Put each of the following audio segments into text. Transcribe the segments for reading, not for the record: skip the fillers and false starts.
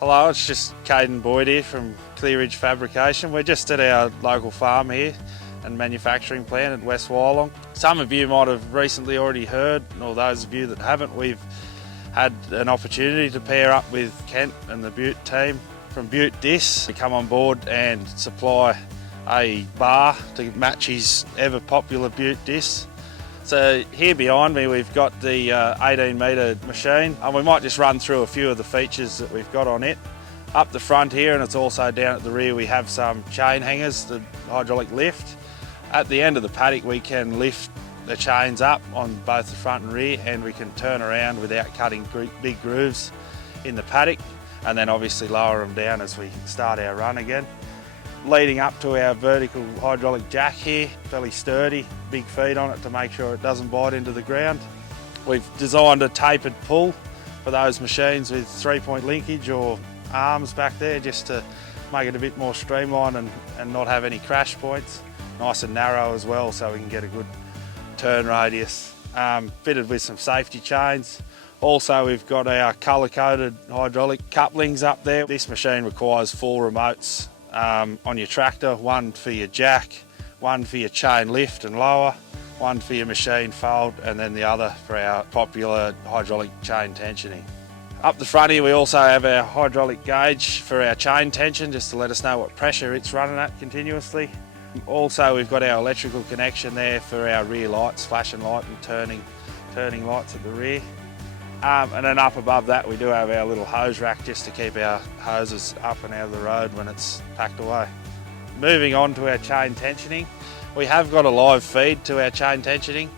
Hello, it's just Caden Boyd here from Clearridge Fabrication. We're just at our local farm here and manufacturing plant at West Wyalong. Some of you might have recently already heard, or those of you that haven't, we've had an opportunity to pair up with Kent and the Bute team from Bute Discs to come on board and supply a bar to match his ever popular Bute Discs. So here behind me we've got the 18 metre machine, and we might just run through a few of the features that we've got on it. Up the front here, and it's also down at the rear, we have some chain hangers, the hydraulic lift. At the end of the paddock we can lift the chains up on both the front and rear, and we can turn around without cutting big grooves in the paddock, and then obviously lower them down as we start our run again. Leading up to our vertical hydraulic jack here, fairly sturdy, big feet on it to make sure it doesn't bite into the ground. We've designed a tapered pull for those machines with 3-point linkage or arms back there, just to make it a bit more streamlined and not have any crash points. Nice and narrow as well, so we can get a good turn radius. Fitted with some safety chains. Also, we've got our colour-coded hydraulic couplings up there. This machine requires 4 remotes on your tractor, one for your jack, one for your chain lift and lower, one for your machine fold, and then the other for our popular hydraulic chain tensioning. Up the front here we also have our hydraulic gauge for our chain tension, just to let us know what pressure it's running at continuously. Also we've got our electrical connection there for our rear lights, flashing light and turning lights at the rear. And then up above that we do have our little hose rack, just to keep our hoses up and out of the road when it's packed away. Moving on to our chain tensioning, we have got a live feed to our chain tensioning,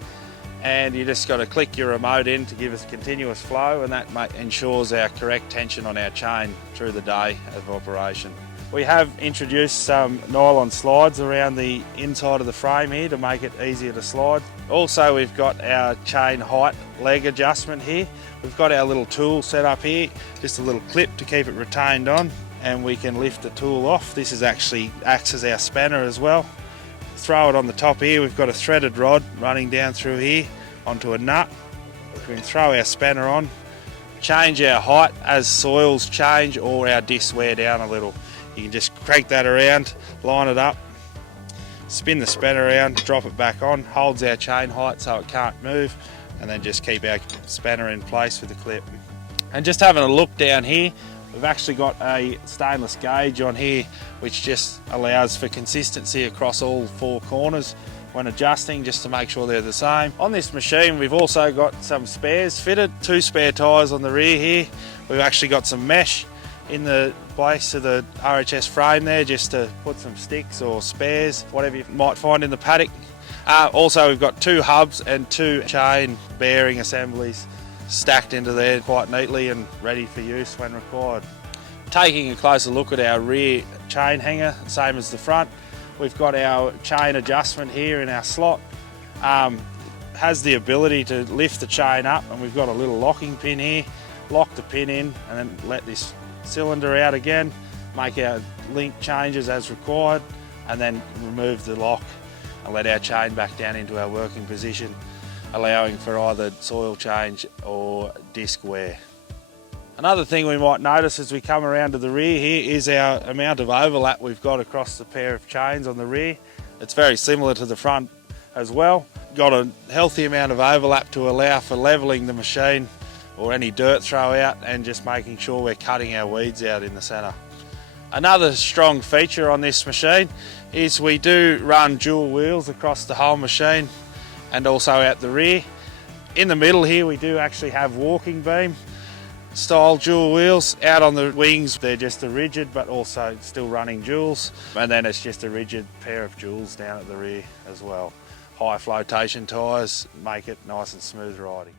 and you just got to click your remote in to give us continuous flow, and that ensures our correct tension on our chain through the day of operation. We have introduced some nylon slides around the inside of the frame here to make it easier to slide. Also we've got our chain height leg adjustment here. We've got our little tool set up here, just a little clip to keep it retained on, and we can lift the tool off. This actually acts as our spanner as well. Throw it on the top here, we've got a threaded rod running down through here onto a nut. We can throw our spanner on, change our height as soils change or our discs wear down a little. You can just crank that around, line it up, spin the spanner around, drop it back on, holds our chain height so it can't move, and then just keep our spanner in place with the clip. And just having a look down here, we've actually got a stainless gauge on here which just allows for consistency across all 4 corners when adjusting, just to make sure they're the same. On this machine we've also got some spares fitted, 2 spare tyres on the rear here. We've actually got some mesh in the place of the RHS frame there, just to put some sticks or spares, whatever you might find in the paddock. Also we've got 2 hubs and 2 chain bearing assemblies stacked into there quite neatly and ready for use when required. Taking a closer look at our rear chain hanger, same as the front, we've got our chain adjustment here in our slot. Has the ability to lift the chain up, and we've got a little locking pin here. Lock the pin in and then let this cylinder out again, make our link changes as required, and then remove the lock and let our chain back down into our working position, allowing for either soil change or disc wear. Another thing we might notice as we come around to the rear here is our amount of overlap we've got across the pair of chains on the rear. It's very similar to the front as well. Got a healthy amount of overlap to allow for levelling the machine or any dirt throw out, and just making sure we're cutting our weeds out in the centre. Another strong feature on this machine is we do run dual wheels across the whole machine and also out the rear. In the middle here we do actually have walking beam style dual wheels. Out on the wings they're just a rigid but also still running duals, and then it's just a rigid pair of duals down at the rear as well. High flotation tyres make it nice and smooth riding.